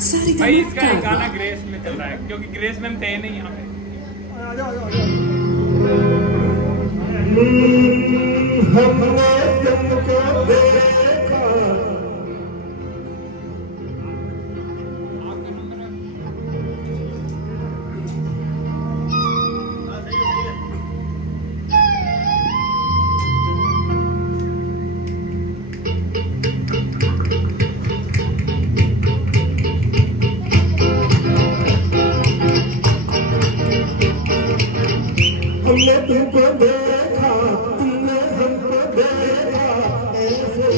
भाई इसका एक गाना ग्रेस में चल रहा है क्योंकि ग्रेस में हम थे नहीं यहाँ पे। हमने तुमको देखा हमने तुमको देखा तुमने हमको देखा ऐसे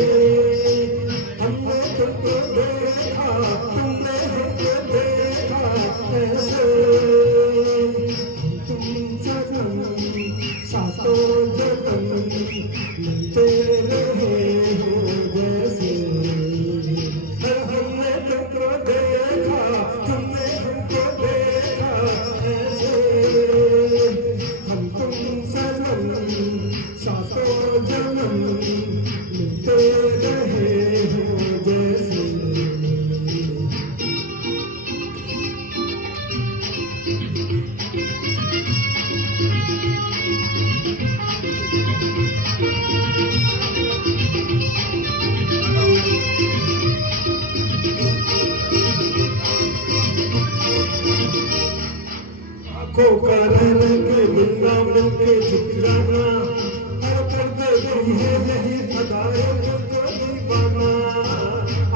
हमने तुमको देखा तुमने हमको देखा ऐसे तुम सनम सातों जन्म मिलते रहे हो जैसे हमने तुमको देखा तुमने हमको देखा ऐसे सातों जन्म मिलते रहे हो जैसे आँखों का रहने के मिलना मिलके झुक जाना यही अदाए मुझको दीवाना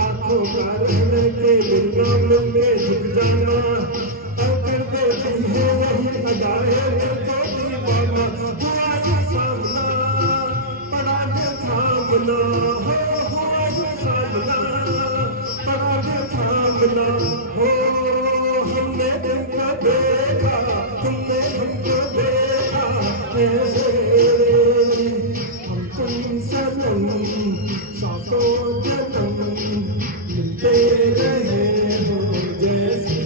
आँखों का रहने के मिलना मिलके झुक जाना और कर देती है यही अदाए मुझको दीवाना हुआ ये सामना पड़ा ये थामना हो हुआ ये सामना पड़ा ये थामना हो हमने तुमको देखा तुमने हमको देखा ऐसे सातों जन्म मिलते रहे हो जैसे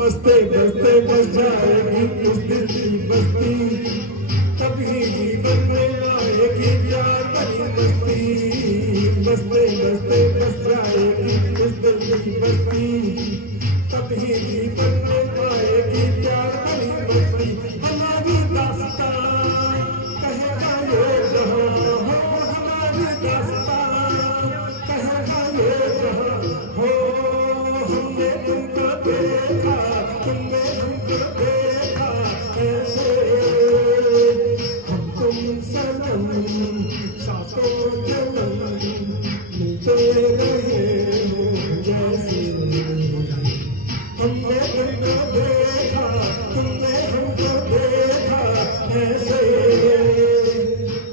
बसते बसते बस जाएगी उस दिल की बस्ती तभी जीवन में आएगी प्यार भरी मस्ती बसते बसते बस जाएगी उस दिल की बस्ती तभी जीवन में आएगी प्यार भरी मस्ती हमारी दास्तां कहेगा ये जहां हो हमारी दास्तां कहेगा ये जहां हो हमने तुमको देखा तुमने हमको देखा ऐसे हम तुम सनम सातों जन्म मिलते रहे हो जैसे हमने तुमको देखा तुमने हमको देखा ऐसे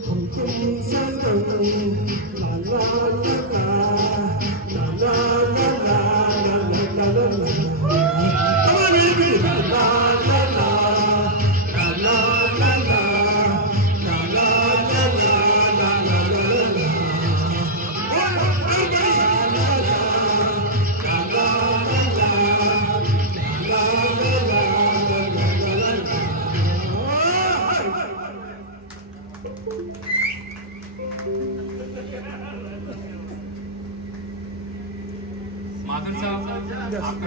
हम तुम सनम ला ला ला ला ला ला ला ला ला ला माधुर साहब